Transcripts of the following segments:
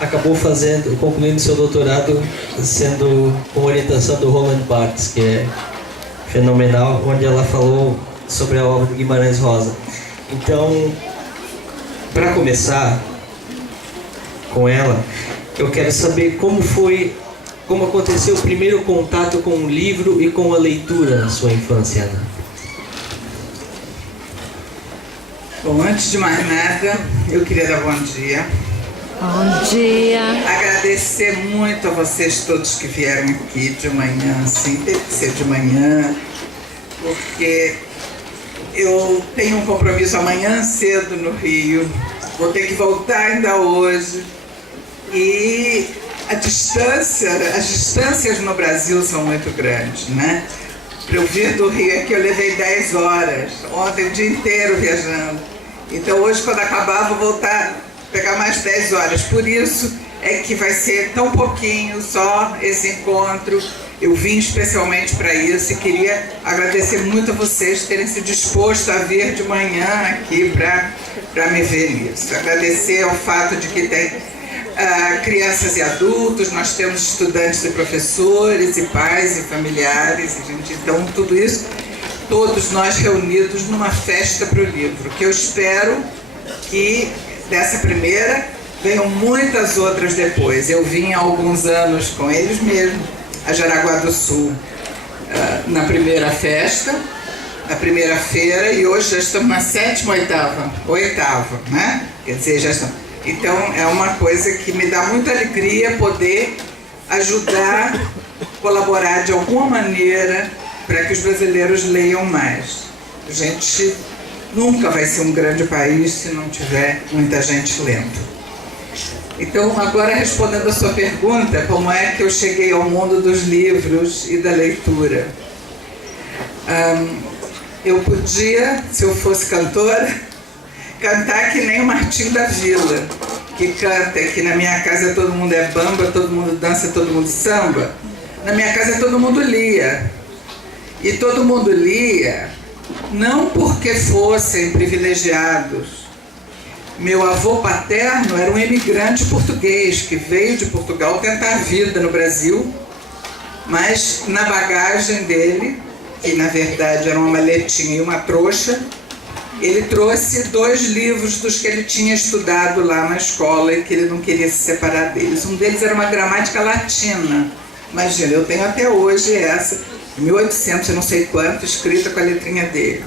acabou concluindo seu doutorado sendo com orientação do Roland Barthes, que é fenomenal, onde ela falou sobre a obra de Guimarães Rosa. Então, para começar com ela, eu quero saber como aconteceu o primeiro contato com o livro e com a leitura na sua infância, Ana. Bom, antes de mais nada, eu queria dar bom dia. Bom dia. Agradecer muito a vocês todos que vieram aqui de manhã, assim, teve que ser de manhã, porque eu tenho um compromisso amanhã cedo no Rio, vou ter que voltar ainda hoje. E as distâncias no Brasil são muito grandes, né? Para eu vir do Rio aqui eu levei 10 horas, ontem o dia inteiro viajando. Então hoje, quando acabar, vou voltar, pegar mais 10 horas. Por isso é que vai ser tão pouquinho só esse encontro. Eu vim especialmente para isso e queria agradecer muito a vocês terem se disposto a vir de manhã aqui para me ver nisso. Agradecer ao fato de que tem crianças e adultos, nós temos estudantes e professores, e pais e familiares, então tudo isso, todos nós reunidos numa festa para o livro, que eu espero que dessa primeira venham muitas outras depois. Eu vim há alguns anos com eles mesmo, a Jaraguá do Sul, na primeira festa, na primeira feira, e hoje já estamos na 7ª, 8ª, né? Quer dizer, já estamos. Então é uma coisa que me dá muita alegria poder ajudar, colaborar de alguma maneira para que os brasileiros leiam mais. A gente nunca vai ser um grande país se não tiver muita gente lendo. Então, agora respondendo a sua pergunta, como é que eu cheguei ao mundo dos livros e da leitura? Eu podia, se eu fosse cantora, cantar que nem o Martinho da Vila, que canta que na minha casa todo mundo é bamba, todo mundo dança, todo mundo samba. Na minha casa todo mundo lia. E todo mundo lia não porque fossem privilegiados. Meu avô paterno era um imigrante português que veio de Portugal tentar a vida no Brasil, mas na bagagem dele, que na verdade era uma maletinha e uma trouxa, ele trouxe 2 livros dos que ele tinha estudado lá na escola e que ele não queria se separar deles. Um deles era uma gramática latina. Imagina, eu tenho até hoje essa, 1800, eu não sei quanto, escrita com a letrinha dele.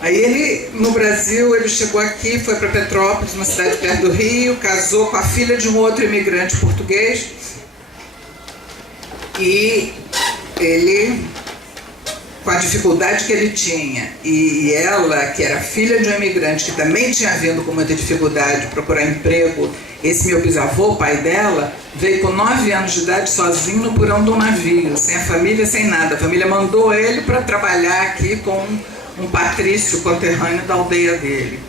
Aí ele, no Brasil, ele chegou aqui, foi para Petrópolis, uma cidade perto do Rio, casou com a filha de um outro imigrante português. E ele, com a dificuldade que ele tinha, e ela, que era filha de um imigrante que também tinha vindo com muita dificuldade procurar emprego, esse meu bisavô, pai dela, veio com 9 anos de idade sozinho no porão de um navio, sem a família, sem nada. A família mandou ele para trabalhar aqui com um patrício conterrâneo da aldeia dele.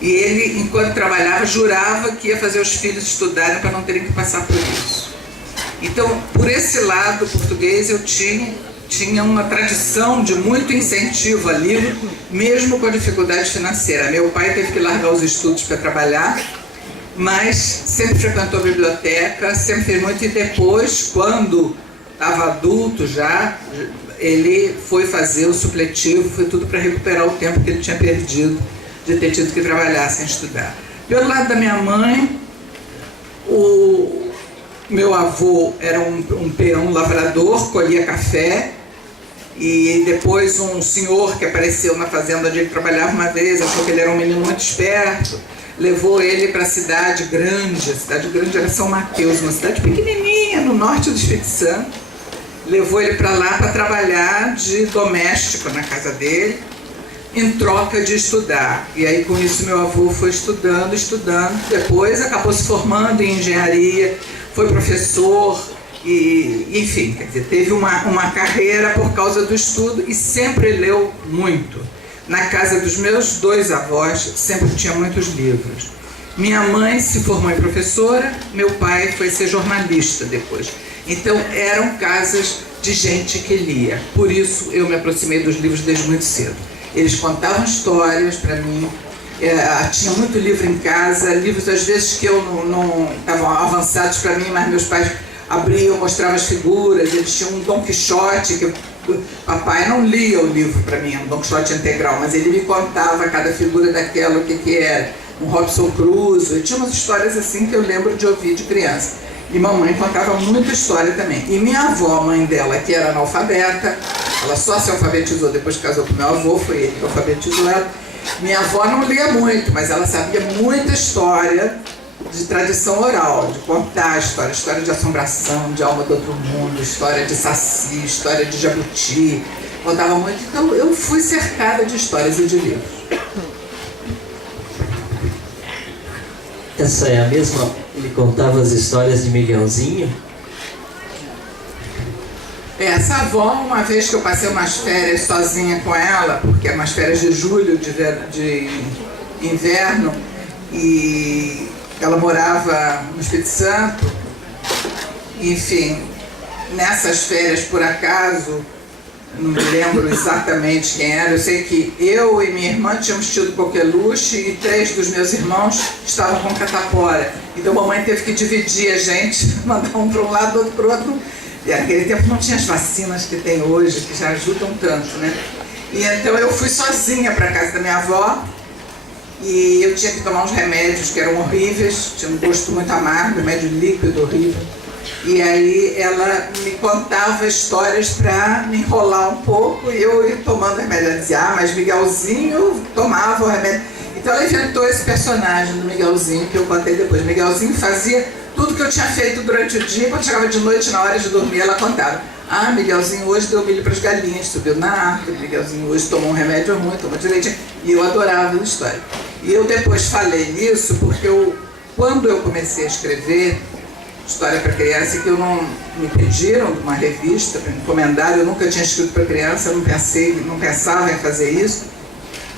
E ele, enquanto trabalhava, jurava que ia fazer os filhos estudarem para não terem que passar por isso. Então, por esse lado português, eu tinha uma tradição de muito incentivo a livro, mesmo com a dificuldade financeira. Meu pai teve que largar os estudos para trabalhar, mas sempre frequentou a biblioteca, sempre fez muito, e depois, quando estava adulto já, ele foi fazer o supletivo, foi tudo para recuperar o tempo que ele tinha perdido de ter tido que trabalhar sem estudar. Pelo lado da minha mãe, o meu avô era um peão lavrador, colhia café, e depois um senhor que apareceu na fazenda onde ele trabalhava uma vez, achou que ele era um menino muito esperto, levou ele para a cidade grande era São Mateus, uma cidade pequenininha no norte do Espírito Santo, levou ele para lá para trabalhar de doméstico na casa dele, em troca de estudar. E aí com isso meu avô foi estudando, depois acabou se formando em engenharia, foi professor, e enfim, quer dizer, teve uma carreira por causa do estudo e sempre leu muito. Na casa dos meus 2 avós sempre tinha muitos livros. Minha mãe se formou em professora, meu pai foi ser jornalista depois. Então eram casas de gente que lia. Por isso eu me aproximei dos livros desde muito cedo. Eles contavam histórias para mim, Tinha muito livro em casa, livros às vezes que eu não estavam avançados para mim, mas meus pais abriam, mostravam as figuras. Eles tinham um Dom Quixote, que papai não lia o livro para mim, um Dom Quixote integral, mas ele me contava cada figura daquela, o que era. Um Robson Crusoe, tinha umas histórias assim que eu lembro de ouvir de criança. E mamãe contava muita história também. E minha avó, mãe dela, que era analfabeta, ela só se alfabetizou depois que casou com meu avô, foi ele que alfabetizou ela. Minha avó não lia muito, mas ela sabia muita história de tradição oral, de contar a história de assombração, de alma do outro mundo, história de saci, história de jabuti, contava muito. Então eu fui cercada de histórias e de livros. Essa é a mesma, ele contava as histórias de Miguelzinho? Essa avó, uma vez que eu passei umas férias sozinha com ela, porque eram umas férias de julho, de inverno, e ela morava no Espírito Santo, enfim, nessas férias, por acaso, não me lembro exatamente quem era, eu sei que eu e minha irmã tínhamos tido coqueluche e 3 dos meus irmãos estavam com catapora. Então a mamãe teve que dividir a gente, mandar um para um lado, outro para o outro. E naquele tempo não tinha as vacinas que tem hoje, que já ajudam tanto, né? E então eu fui sozinha para a casa da minha avó e eu tinha que tomar uns remédios que eram horríveis, tinha um gosto muito amargo, remédio líquido horrível. E aí ela me contava histórias para me enrolar um pouco e eu ia tomando remédio. Ela dizia, mas Miguelzinho tomava o remédio. Então ela inventou esse personagem do Miguelzinho que eu contei depois. Miguelzinho fazia tudo que eu tinha feito durante o dia, quando chegava de noite, na hora de dormir, ela contava. Ah, Miguelzinho hoje deu milho para as galinhas, subiu na árvore, Miguelzinho hoje tomou um remédio ruim, tomou direitinho. E eu adorava a história. E eu depois falei nisso porque quando eu comecei a escrever história para criança, que eu não me pediram de uma revista para me encomendar, eu nunca tinha escrito para criança, eu não pensava em fazer isso.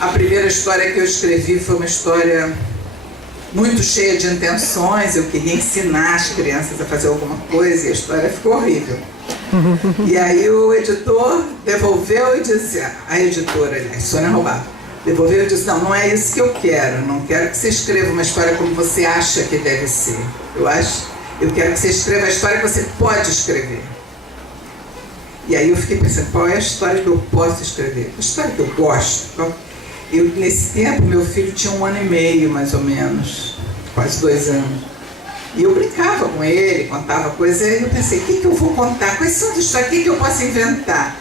A primeira história que eu escrevi foi uma história muito cheia de intenções, eu queria ensinar as crianças a fazer alguma coisa e a história ficou horrível. E aí o editor devolveu e disse, a editora, aliás, Sônia Roubado, devolveu e disse, não é isso que eu quero, não quero que você escreva uma história como você acha que deve ser. Eu quero que você escreva a história que você pode escrever. E aí eu fiquei pensando, qual é a história que eu posso escrever? A história que eu gosto. Nesse tempo, meu filho tinha 1 ano e meio, mais ou menos, quase 2 anos. E eu brincava com ele, contava coisas, e eu pensei, o que eu vou contar? Quais são as histórias? O que eu posso inventar?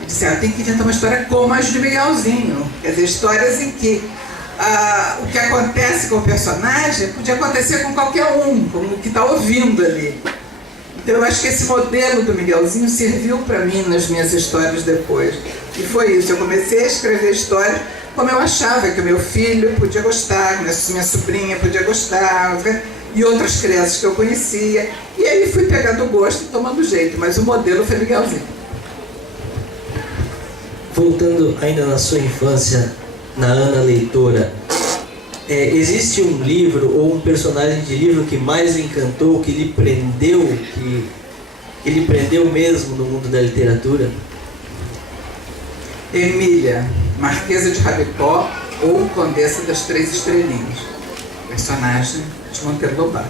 Eu disse, eu tenho que inventar uma história como as de Miguelzinho. Quer dizer, histórias em que o que acontece com o personagem podia acontecer com qualquer um, como o que está ouvindo ali. Então eu acho que esse modelo do Miguelzinho serviu para mim nas minhas histórias depois. E foi isso, eu comecei a escrever histórias como eu achava que o meu filho podia gostar, minha sobrinha podia gostar, e outras crianças que eu conhecia. E aí fui pegando gosto e tomando jeito, mas o modelo foi Miguelzinho. Voltando ainda na sua infância, na Ana Leitora, existe um livro ou um personagem de livro que mais o encantou, que lhe prendeu, que lhe prendeu mesmo no mundo da literatura? Emília, Marquesa de Rabicó ou Condessa das Três Estrelinhas, personagem de Monteiro Lobato.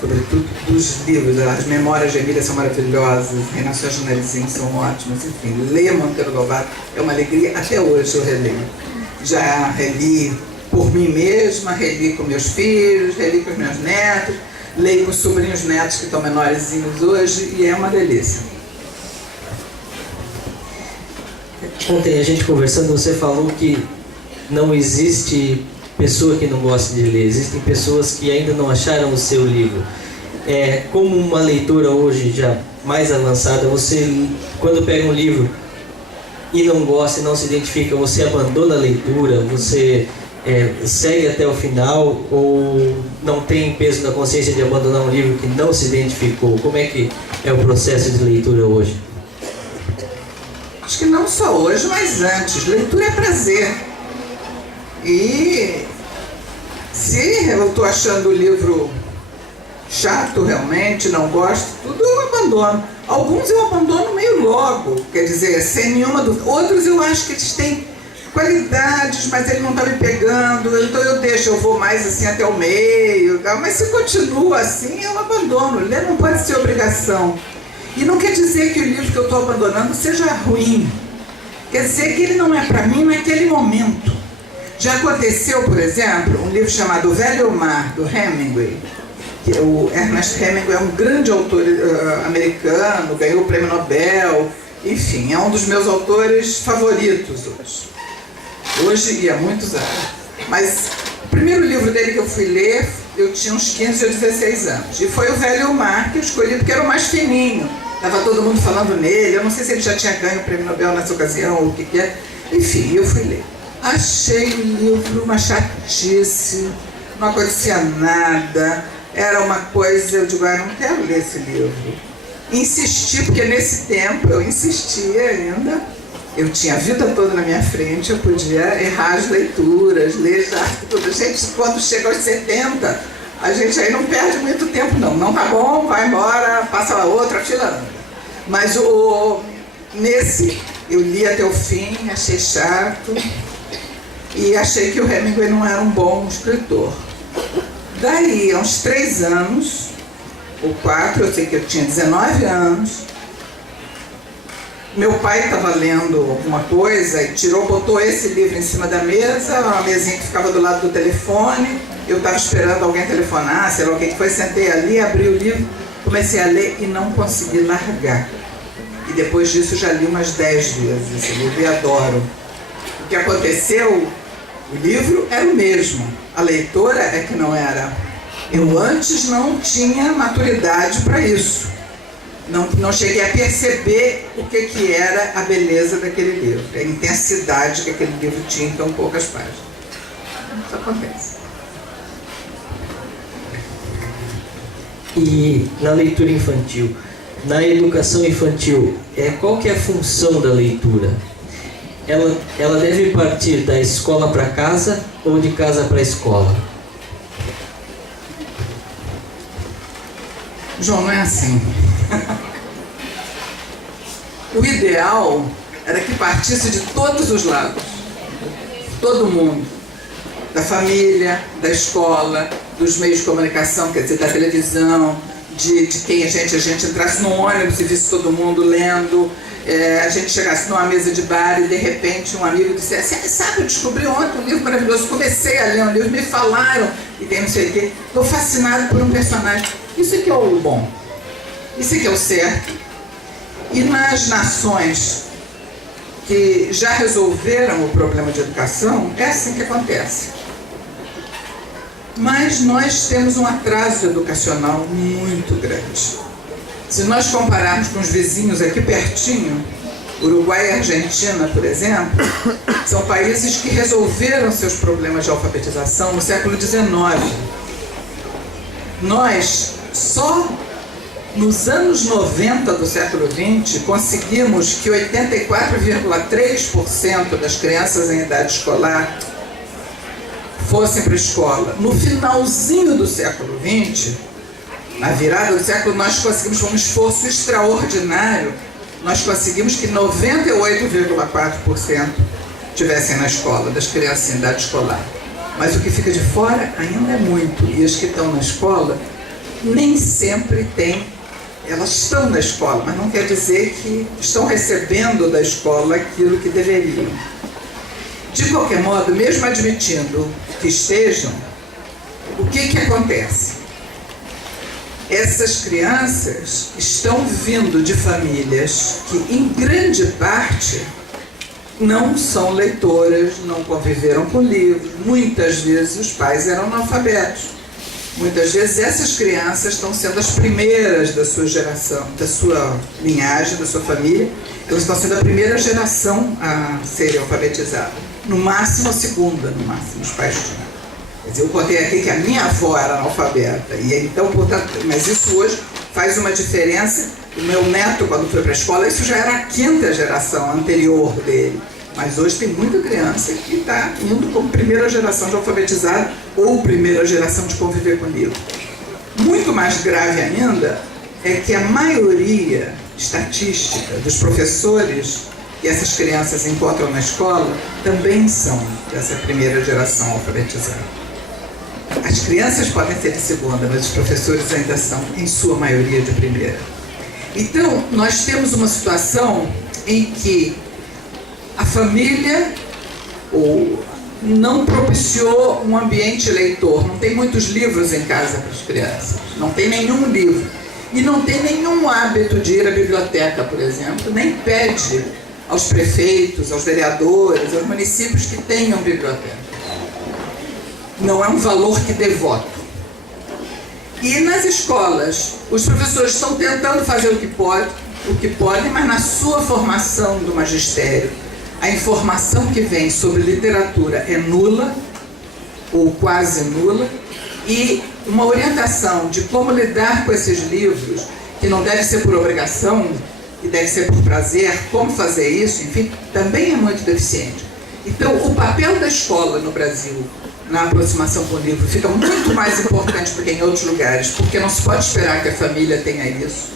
Sobretudo dos livros, as memórias de Emília são maravilhosas, Reinações de Narizinho são ótimas, enfim, ler Monteiro Lobato é uma alegria, até hoje eu releio. Já reli por mim mesma, reli com meus filhos, reli com os meus netos, leio com os sobrinhos netos que estão menorzinhos hoje e é uma delícia. Ontem a gente conversando, você falou que não existe pessoa que não gosta de ler, existem pessoas que ainda não acharam o seu livro. Como uma leitora hoje já mais avançada, você quando pega um livro e não gosta e não se identifica, você abandona a leitura, você segue até o final ou não tem peso na consciência de abandonar um livro que não se identificou? Como é que é o processo de leitura hoje? Acho que não só hoje, mas antes. Leitura é prazer. E se eu estou achando o livro chato realmente, não gosto, tudo eu abandono. Alguns eu abandono meio logo, quer dizer, sem nenhuma dúvida. Outros eu acho que eles têm qualidades, mas ele não está me pegando, então eu vou mais assim até o meio, tá? Mas se continua assim, eu abandono. Ler não pode ser obrigação. E não quer dizer que o livro que eu estou abandonando seja ruim. Quer dizer que ele não é para mim naquele momento. Já aconteceu, por exemplo, um livro chamado O Velho e o Mar, do Hemingway. O Ernest Hemingway é um grande autor americano, ganhou o prêmio Nobel, enfim, é um dos meus autores favoritos hoje e há muitos anos. Mas o primeiro livro dele que eu fui ler, eu tinha uns 15 ou 16 anos, e foi O Velho e o Mar, que eu escolhi porque era o mais fininho, estava todo mundo falando nele, eu não sei se ele já tinha ganho o prêmio Nobel nessa ocasião ou o que é, enfim, eu fui ler. Achei o livro uma chatice, não acontecia nada, era uma coisa, eu digo, não quero ler esse livro. Insisti, porque nesse tempo eu insistia ainda, eu tinha a vida toda na minha frente, eu podia errar as leituras, ler já tudo. Gente, quando chega aos 70, a gente aí não perde muito tempo não tá bom, vai embora, passa a outra, fila anda. Mas nesse eu li até o fim, achei chato, e achei que o Hemingway não era um bom escritor. Daí, há uns 3 anos, ou 4, eu sei que eu tinha 19 anos, meu pai estava lendo alguma coisa e botou esse livro em cima da mesa, uma mesinha que ficava do lado do telefone, eu estava esperando alguém telefonar, sei lá o que foi, sentei ali, abri o livro, comecei a ler e não consegui largar. E depois disso já li umas 10 vezes esse livro e adoro. O que aconteceu, o livro era o mesmo, a leitora é que não era. Eu antes não tinha maturidade para isso. Não cheguei a perceber o que era a beleza daquele livro, a intensidade que aquele livro tinha em tão poucas páginas. Isso acontece. E na leitura infantil, na educação infantil, qual que é a função da leitura? Ela deve partir da escola para casa ou de casa para a escola? João, não é assim. O ideal era que partisse de todos os lados. Todo mundo. Da família, da escola, dos meios de comunicação, quer dizer, da televisão, de quem a gente entrasse no ônibus e visse todo mundo lendo, a gente chegasse numa mesa de bar e de repente um amigo dissesse, sabe, eu descobri ontem um livro maravilhoso, comecei a ler um livro, me falaram, e tem não sei o quê, estou fascinado por um personagem. Isso é que é o bom, isso é que é o certo. E nas nações que já resolveram o problema de educação, é assim que acontece. Mas nós temos um atraso educacional muito grande. Se nós compararmos com os vizinhos aqui pertinho, Uruguai e Argentina, por exemplo, são países que resolveram seus problemas de alfabetização no século XIX. Nós, só nos anos 90 do século XX, conseguimos que 84,3% das crianças em idade escolar fossem para a escola. No finalzinho do século XX, na virada do século, nós conseguimos, com um esforço extraordinário, nós conseguimos que 98,4% estivessem na escola, das crianças em idade escolar. Mas o que fica de fora ainda é muito. E as que estão na escola, nem sempre têm. Elas estão na escola, mas não quer dizer que estão recebendo da escola aquilo que deveriam. De qualquer modo, mesmo admitindo que estejam, o que acontece? Essas crianças estão vindo de famílias que, em grande parte, não são leitoras, não conviveram com livros. Muitas vezes os pais eram analfabetos. Muitas vezes essas crianças estão sendo as primeiras da sua geração, da sua linhagem, da sua família. Elas estão sendo a primeira geração a serem alfabetizadas. No máximo a segunda, no máximo, os pais tinham. Quer dizer, eu contei aqui que a minha avó era analfabeta. E então, portanto, mas isso hoje faz uma diferença. O meu neto, quando foi para a escola, isso já era a 5ª geração anterior dele. Mas hoje tem muita criança que está indo como primeira geração de alfabetizado ou primeira geração de conviver com livro. Muito mais grave ainda é que a maioria estatística dos professores que essas crianças encontram na escola também são dessa primeira geração alfabetizada. As crianças podem ser de segunda, mas os professores ainda são, em sua maioria, de primeira. Então, nós temos uma situação em que a família não propiciou um ambiente leitor. Não tem muitos livros em casa para as crianças. Não tem nenhum livro. E não tem nenhum hábito de ir à biblioteca, por exemplo. Nem pede aos prefeitos, aos vereadores, aos municípios que tenham biblioteca. Não é um valor que dê voto. E nas escolas, os professores estão tentando fazer o que podem, mas na sua formação do magistério, a informação que vem sobre literatura é nula, ou quase nula, e uma orientação de como lidar com esses livros, que não deve ser por obrigação, que deve ser por prazer, como fazer isso, enfim, também é muito deficiente. Então, o papel da escola no Brasil, na aproximação com o livro, fica muito mais importante do que em outros lugares, porque não se pode esperar que a família tenha isso,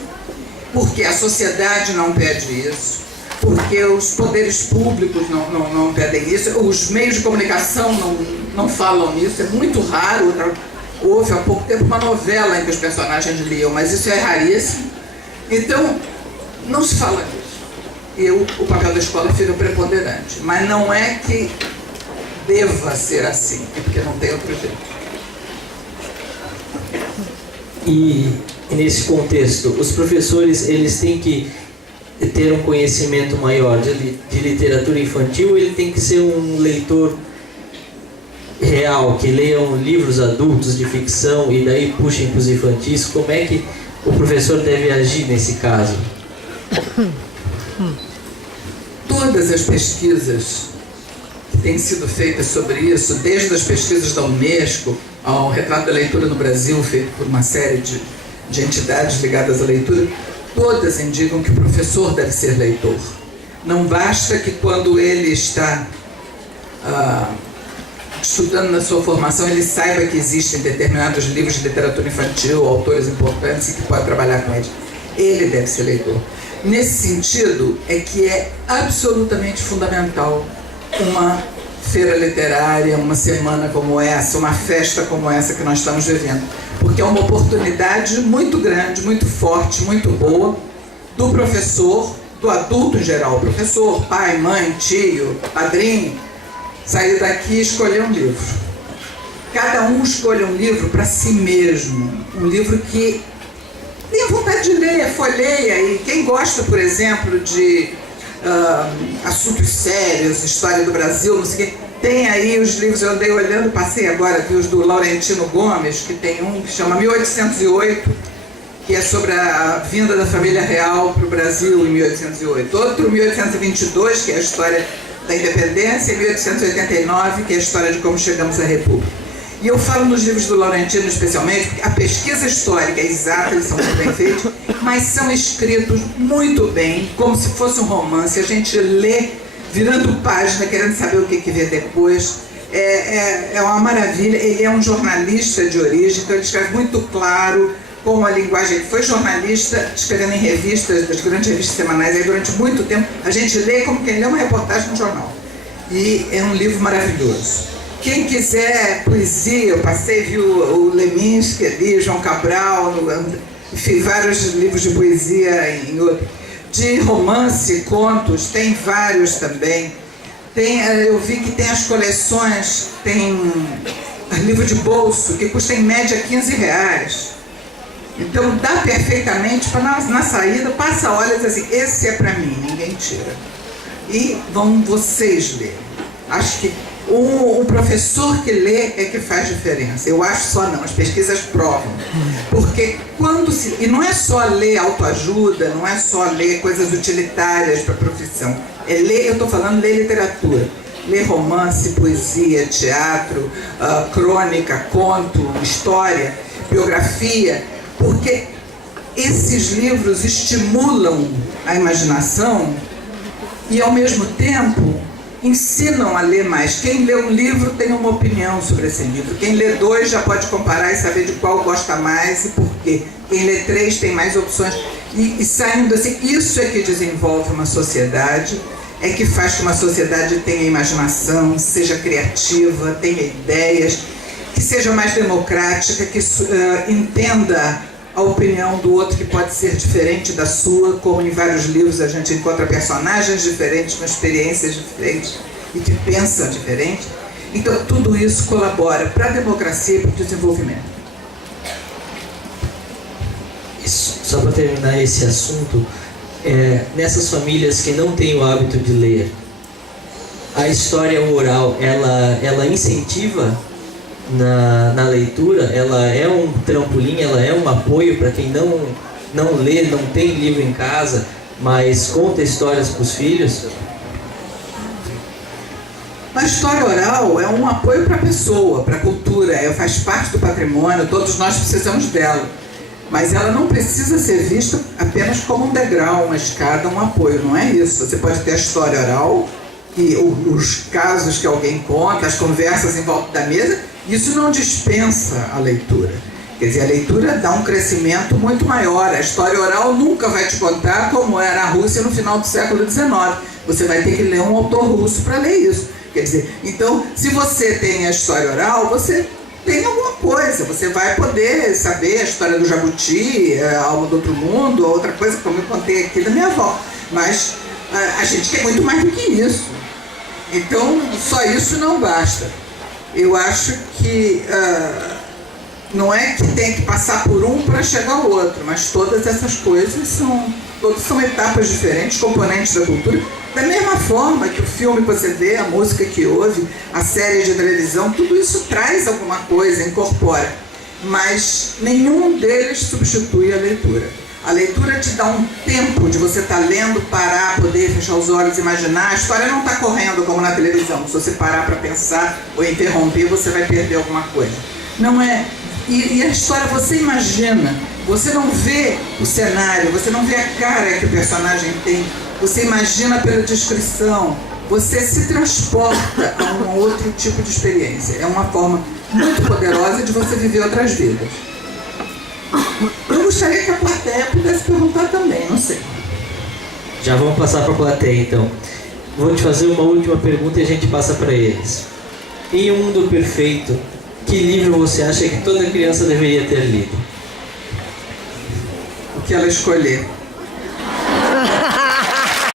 porque a sociedade não pede isso, porque os poderes públicos não pedem isso, os meios de comunicação não falam nisso, é muito raro. Houve há pouco tempo uma novela em que os personagens liam, mas isso é raríssimo. Então, não se fala disso. E o papel da escola fica preponderante. Mas não é que deva ser assim, é porque não tem outro jeito. E nesse contexto, os professores, eles têm que ter um conhecimento maior de literatura infantil, ou ele tem que ser um leitor real, que leiam livros adultos de ficção e daí puxem para os infantis? Como é que o professor deve agir nesse caso? Todas as pesquisas que têm sido feitas sobre isso, desde as pesquisas da Unesco ao retrato da leitura no Brasil, feito por uma série de entidades ligadas à leitura, todas indicam que o professor deve ser leitor. Não basta que quando ele está estudando na sua formação, ele saiba que existem determinados livros de literatura infantil, autores importantes e que pode trabalhar com eles. Ele deve ser leitor. Nesse sentido, é que é absolutamente fundamental uma feira literária, uma semana como essa, uma festa como essa que nós estamos vivendo. Porque é uma oportunidade muito grande, muito forte, muito boa, do professor, do adulto em geral, professor, pai, mãe, tio, padrinho, sair daqui e escolher um livro. Cada um escolhe um livro para si mesmo, um livro que tenha vontade de ler, folheia. E quem gosta, por exemplo, de assuntos sérios, história do Brasil, não sei o quê, tem aí os livros, eu andei olhando, passei agora, vi os do Laurentino Gomes, que tem um que chama 1808, que é sobre a vinda da família real para o Brasil em 1808. Outro, 1822, que é a história da independência, e 1889, que é a história de como chegamos à República. E eu falo nos livros do Laurentino especialmente, porque a pesquisa histórica é exata, eles são muito bem feitos, mas são escritos muito bem, como se fosse um romance. A gente lê virando página, querendo saber o que vê depois. É uma maravilha. Ele é um jornalista de origem, então ele escreve muito claro, com a linguagem. Ele foi jornalista, escrevendo em revistas, das grandes revistas semanais, aí durante muito tempo a gente lê como quem lê uma reportagem no jornal. E é um livro maravilhoso. Quem quiser poesia, eu passei, viu o Leminski ali, João Cabral, enfim, vários livros de poesia em outro. De romance, contos, tem vários também. Eu vi que tem as coleções, tem livro de bolso, que custa em média R$15. Então dá perfeitamente para na saída, passa a olha e diz assim, esse é para mim, ninguém tira. E vão vocês ler. Acho que o professor que lê é que faz diferença. Eu acho só não, as pesquisas provam. Porque e não é só ler autoajuda, não é só ler coisas utilitárias para a profissão. É ler, eu estou falando ler literatura. Ler romance, poesia, teatro, crônica, conto, história, biografia, porque esses livros estimulam a imaginação e, ao mesmo tempo, ensinam a ler mais. Quem lê um livro tem uma opinião sobre esse livro. Quem lê 2 já pode comparar e saber de qual gosta mais e por quê. Quem lê 3 tem mais opções. E saindo assim, isso é que desenvolve uma sociedade, é que faz que uma sociedade tenha imaginação, seja criativa, tenha ideias, que seja mais democrática, que entenda a opinião do outro que pode ser diferente da sua, como em vários livros a gente encontra personagens diferentes, com experiências diferentes e que pensam diferente. Então tudo isso colabora para a democracia e para o desenvolvimento. Isso, só para terminar esse assunto, nessas famílias que não têm o hábito de ler, a história oral, ela incentiva na leitura, ela é um trampolim, ela é um apoio para quem não lê, não tem livro em casa, mas conta histórias para os filhos? A história oral é um apoio para a pessoa, para a cultura, faz parte do patrimônio, todos nós precisamos dela. Mas ela não precisa ser vista apenas como um degrau, uma escada, um apoio, não é isso. Você pode ter a história oral, e os casos que alguém conta, as conversas em volta da mesa, isso não dispensa a leitura. Quer dizer, a leitura dá um crescimento muito maior. A história oral nunca vai te contar como era a Rússia no final do século XIX. Você vai ter que ler um autor russo para ler isso. Quer dizer, então, se você tem a história oral, você tem alguma coisa, você vai poder saber a história do jabuti, algo do outro mundo, outra coisa, como eu contei aqui da minha avó. Mas a gente quer muito mais do que isso. Então, só isso não basta. Eu acho que não é que tem que passar por um para chegar ao outro, mas todas essas coisas são etapas diferentes, componentes da cultura. Da mesma forma que o filme que você vê, a música que ouve, a série de televisão, tudo isso traz alguma coisa, incorpora. Mas nenhum deles substitui a leitura. A leitura te dá um tempo de você estar lendo, parar, poder fechar os olhos, imaginar. A história não está correndo como na televisão. Se você parar para pensar ou interromper, você vai perder alguma coisa. Não é... E a história você imagina. Você não vê o cenário, você não vê a cara que o personagem tem. Você imagina pela descrição. Você se transporta a um outro tipo de experiência. É uma forma muito poderosa de você viver outras vidas. Eu gostaria que a plateia pudesse perguntar também, não sei. Já vamos passar para a plateia, então. Vou te fazer uma última pergunta e a gente passa para eles. Em Um Mundo Perfeito, que livro você acha que toda criança deveria ter lido? O que ela escolher.